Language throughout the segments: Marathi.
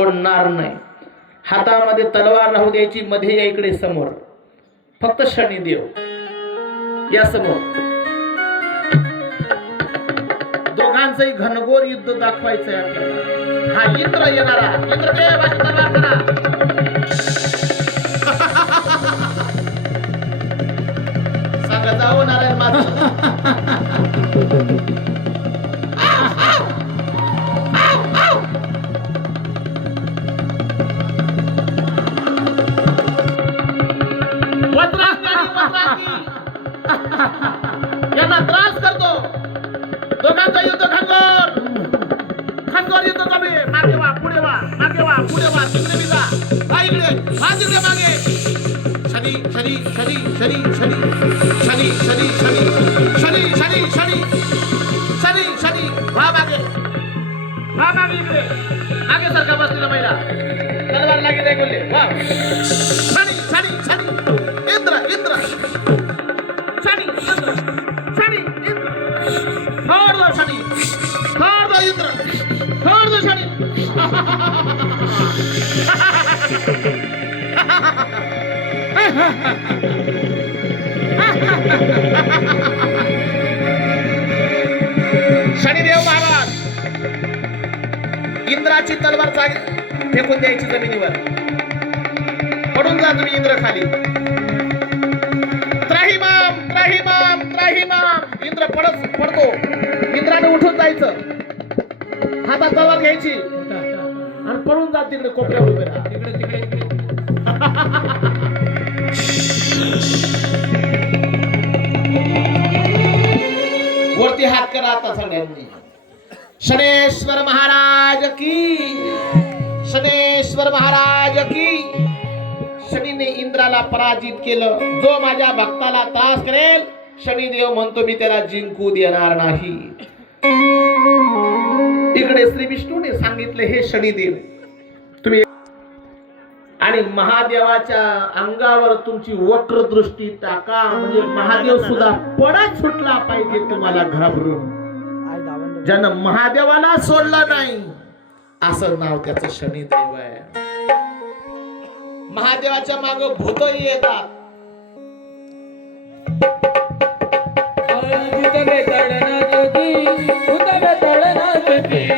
सोडणार नाही. हातामध्ये तलवार राहू द्यायची मध्ये या इकडे समोर. फक्त शनिदेव या समोर. दोघांचंही घनघोर युद्ध दाखवायचंय आपल्याला. हा इंद्र येणारा. इंद्र काय भाषा तलवार करा सांगा जाऊ नारायण माझा यांना त्रास करतो दोघांचं युद्ध खनगोर खनगोर युद्ध कमी मागे वा पुढे वा मागे वा पुढे वा तिकडे बी जा हा इकडे हा तिकडे मागे शनी शनी शनी शनी शनी शनी शनी शनी शनी शनी शनी शनी शनी वा मागे वा मागे इकडे मागे सारखा बसलेला महिला तलवार लागेल नाही बोलले वा शनी शनी शनी शनी शनी इंद्र शनी शनिदेव महाराज. इंद्राची तलवार जागी फेकून द्यायची जमिनीवर. पडून जा तुम्ही इंद्र खाली. पडत पडतो. इंद्राने उठून जायचं. हातात तलवार घ्यायची. आणि पळून जा तिकडे कोपऱ्यावर उभे तिकडे तिकडे वरती हात करा आता सगळ्यांनी. शनेश्वर महाराज की. शनेश्वर महाराज की. शनीने इंद्राला पराजित केलं. जो माझ्या भक्ताला त्रास करेल शनिदेव म्हणतो मी त्याला जिंकू देणार नाही. इकडे श्री विष्णूने सांगितले हे शनिदेव तुम्ही आणि महादेवाच्या अंगावर तुमची वक्र दृष्टी टाका. म्हणजे महादेव सुद्धा पडा सुटला पाहिजे तुम्हाला घाबरून ज्यानं महादेवाला सोडलं नाही असं नाव त्याचं शनिदेव आहे. महादेवाच्या माग भूतही येतात. दी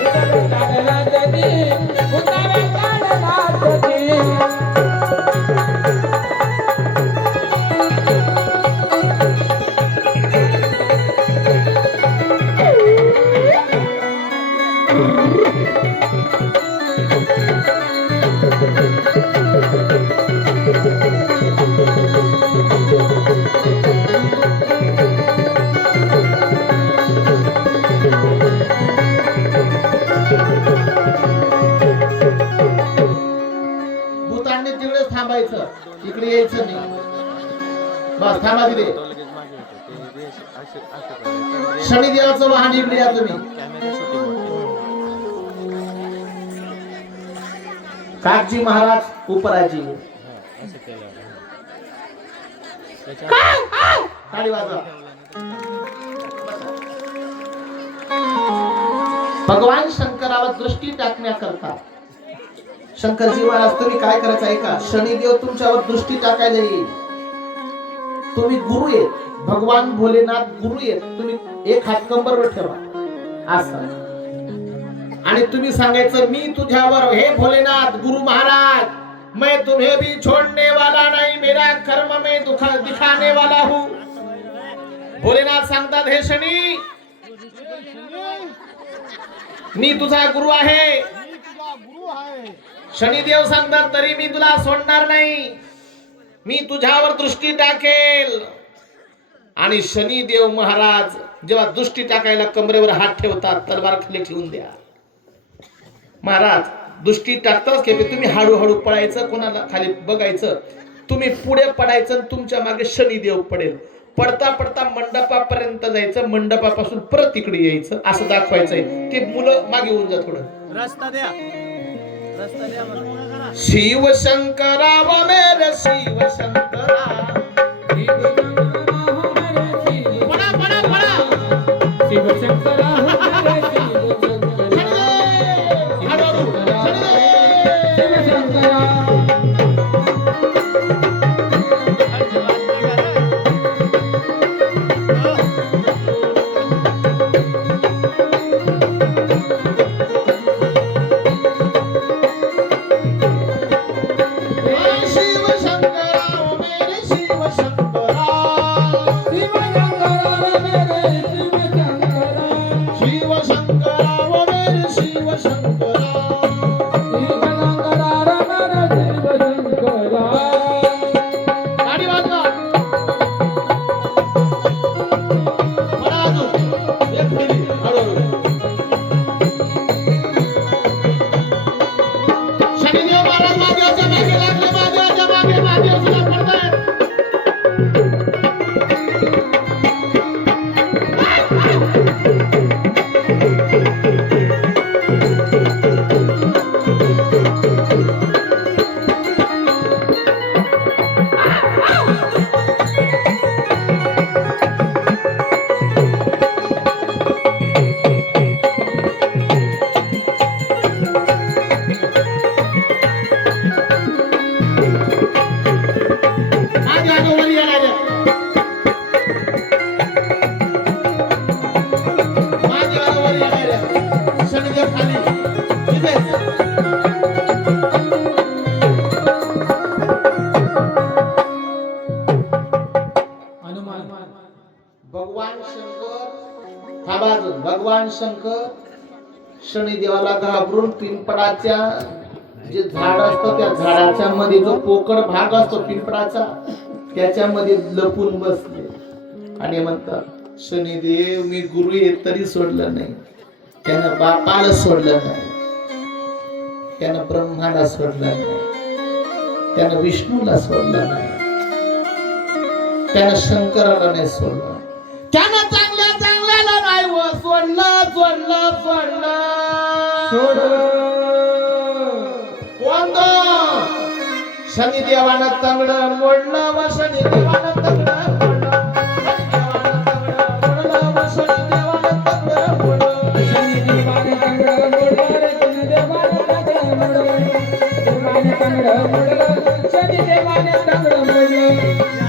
इकडे या तुम्ही. कागजी महाराज उपराजी. वाजवा. भगवान शंकरावर दृष्टी टाकण्याकरता. शंकरजी महाराज तुम्ही काय करायचं ऐका? शनिदेव तुमच्यावर दृष्टी टाकायला येईल. तुम्ही गुरु आहेत. भगवान भोलेनाथ गुरु आहेत. तुम्ही एक हात कंबरवर ठेवा. असं. आणि तुम्ही सांगायचं मी तुझ्यावर हे भोलेनाथ गुरु महाराज मैं तुम्हें भी छोड़ने वाला नहीं मेरा कर्म में दुखा दिखाने वाला हूँ. भोलेनाथ सांगतात हे शनी मी तुझा गुरु आहे. शनिदेव सांगतात तरी मी तुला सोडणार नाही. मी तुझ्यावर दृष्टी टाकेल. आणि शनिदेव महाराज जेव्हा दृष्टी टाकायला कमरेवर हात ठेवतात तलवार खाली ठेवून द्या. महाराज दृष्टी टाकताच की तुम्ही हळूहळू पळायचं कोणाला खाली बघायचं? तुम्ही पुढे पडायचं आणि तुमच्या मागे शनिदेव पडेल. पडता पडता मंडपापर्यंत जायचं मंडपापासून परत तिकडे यायचं असं दाखवायचंय. ते मुलं मागे होऊन जा थोडं. रस्ता द्या. रस्ता द्या मला शिव शंकरा व मेरे शिव शिवशंकरा शिवशंकरा घाबरून पिंपळाच्या जे झाड असतं त्या झाडाच्या मध्ये जो पोकळ भाग असतो पिंपळाचा त्याच्यामध्ये लपून बसले. आणि म्हणतात शनिदेव मी गुरु आहे तरी सोडलं नाही. त्यानं बापाला सोडलं नाही. त्यानं ब्रह्माला सोडलं नाही. त्यानं विष्णूला सोडलं नाही. त्यानं शंकराला नाही सोडलं. त्यानं चांगल्या चांगल्याला नाही सोडलं सोडलं सोडलं. तंगड मोडलं व शनिदेवानं तंगड मोडलं. तंगड शनिदेवाने चांगलं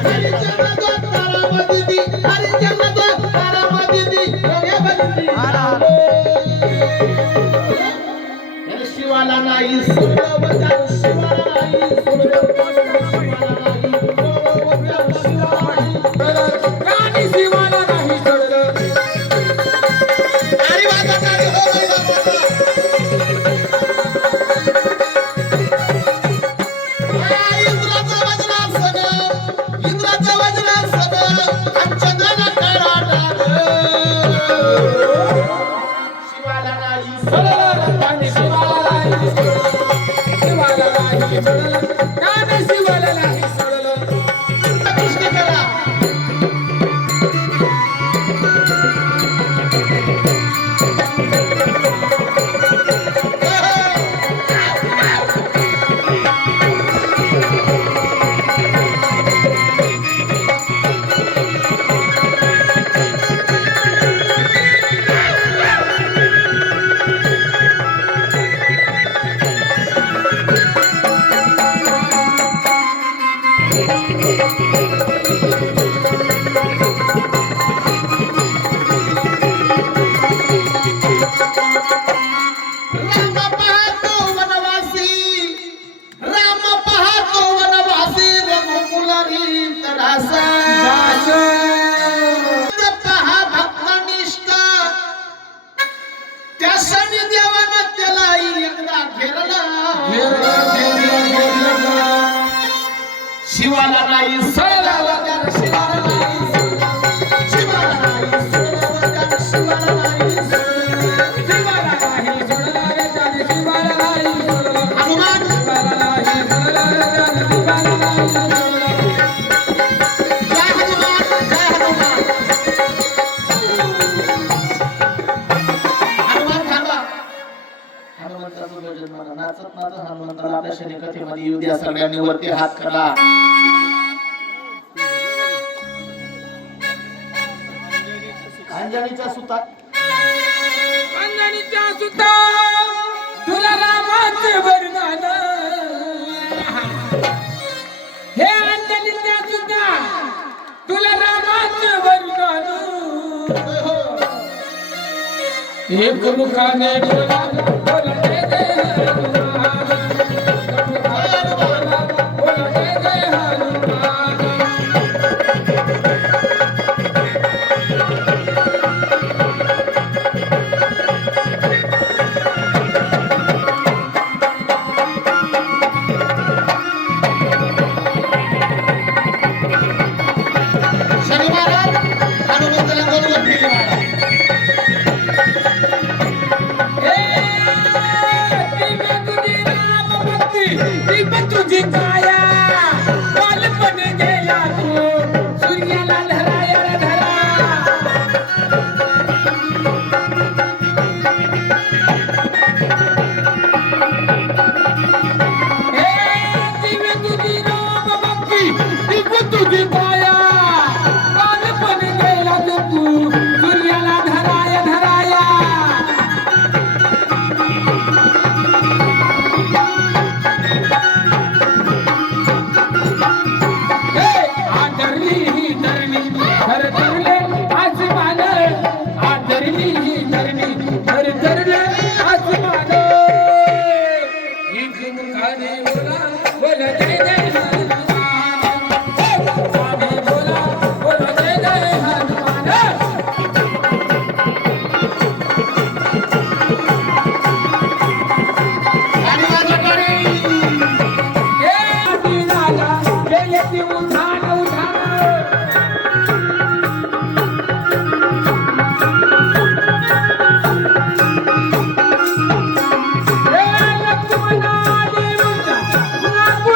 isso. नाही सोडलं नाचत नाचत हनुमंतला आपल्या शरीर कथेमध्ये येऊ सगळ्यांनी वरती हात करा. अंजनीच्या सुतात अंजनीच्या सुता. तुला रामाचे वरदान. हे अंजनीच्या सुता. तुला रामाचे वरदान. एक मुखाने बोला बोलते बोला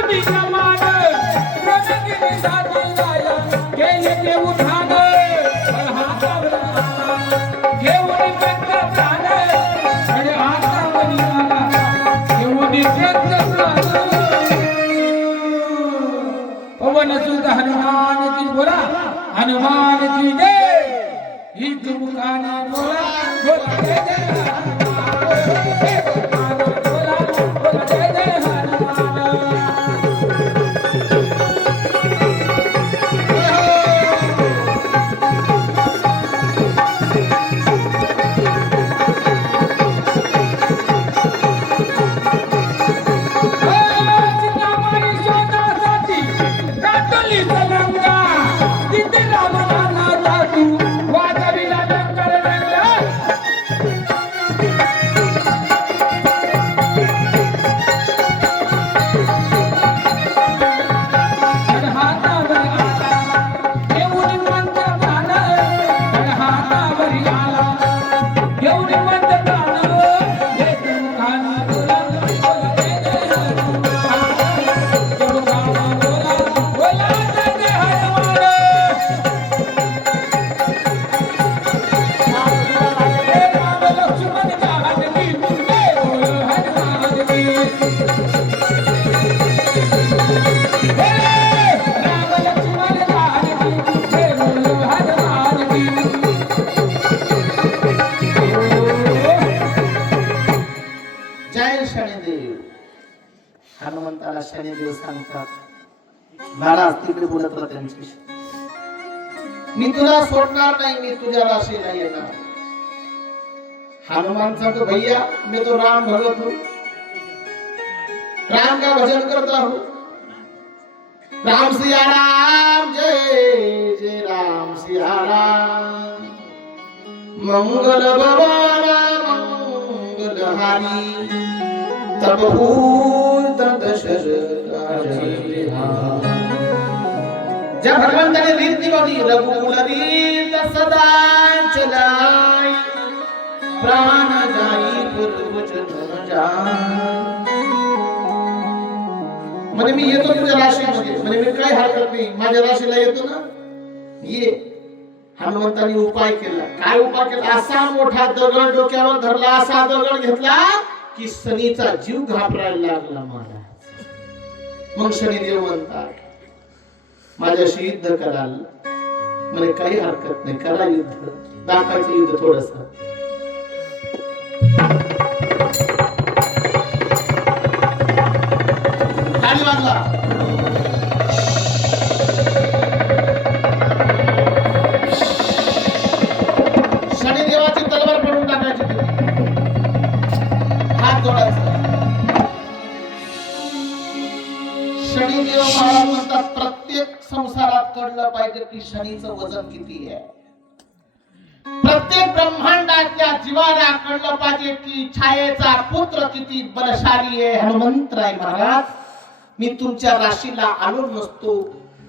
Happy जय शनिदेव. हनुमंताला शनिदेव सांगतात. महाराज तिकडे बोलत होता त्यांच्याशी. मी तुला सोडणार नाही मी तुझ्या राशीला येणार. हनुमान सांगतो भैया मी तो राम भगत हो. राम का भजन करत राहो राम सिया राम जय जय राम सिया राम मंगल भवाना मंगल हरी. ज्या भगवंताने रीत निभावली रघुकुल रीत सदा चलाई प्राण जाई पूर्वचन जाई म्हणे मी येतो तुझ्या राशीमध्ये म्हणे मी काय हरकत नाही माझ्या राशीला येतो ना? ये हनुमंताने उपाय केला. काय उपाय केला? असा मोठा दगड डोक्यावर धरला असा दगड घेतला की शनीचा जीव घाबरायला लागला मला. मग शनिदेव म्हणतात माझ्याशी युद्ध कराल. म्हणे काही हरकत नाही करा युद्ध. दाखवायचं युद्ध थोडस. लागला कळलं पाहिजे की शनीचं वजन किती आहे? प्रत्येक ब्रह्मांडाच्या जीवाला कळलं पाहिजे की छायेचा पुत्र किती बलशाली आहे हनुमंतराय महाराज. मी तुमच्या राशीला आलो नसतो.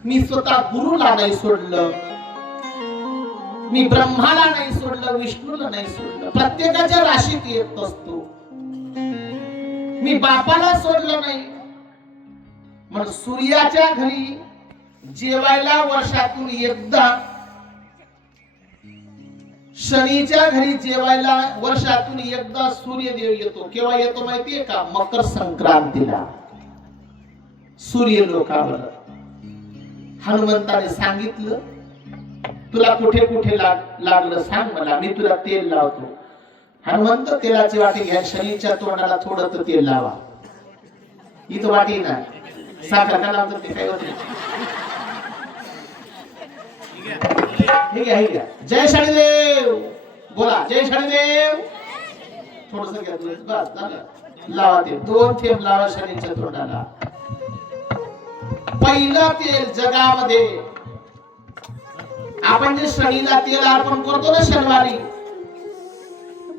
मी स्वतः गुरुला नाही सोडलं. मी ब्रह्माला नाही सोडलं विष्णूला नाही सोडलं. प्रत्येकाच्या राशीत येत असतो मी बापाला सोडलं नाही. मग सूर्याच्या घरी जेवायला वर्षातून एकदा. शनीच्या घरी जेवायला वर्षातून एकदा सूर्यदेव येतो. केव्हा येतो माहितीये का? मकर संक्रांतीला. सूर्य लोकावर हनुमंताने सांगितलं तुला कुठे कुठे लाग लागलं सांग मला. मी तुला तेल लावतो. हनुमंत तेलाची वाटी घ्या. शनीच्या तोंडाला थोडं तर तेल लावा. इथं वाटी ना साखर का लावतो ते काय होत हे घ्या हे घ्या जय शनिदेव बोला जय शनिदेव थोडस घेतलं बस झालं. लावा ते. दोन थेंब लावा शनीच्या तोंडाला. पहिलं तेल जगामध्ये. आपण जे शनीला तेल अर्पण करतो ना शनिवारी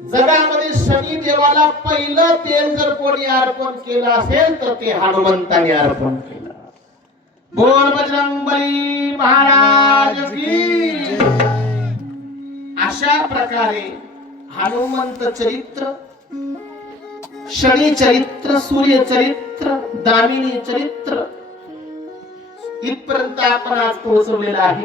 जगामध्ये शनी देवाला पहिलं तेल जर कोणी अर्पण केलं असेल तर ते हनुमंताने अर्पण केलं. बोल बजरंग बजरंगबली. महाराज की अशा प्रकारे हनुमंत चरित्र शनी चरित्र सूर्य चरित्र दामिनी चरित्र इथपर्यंत आपण आज पोहोचवलेलं आहे.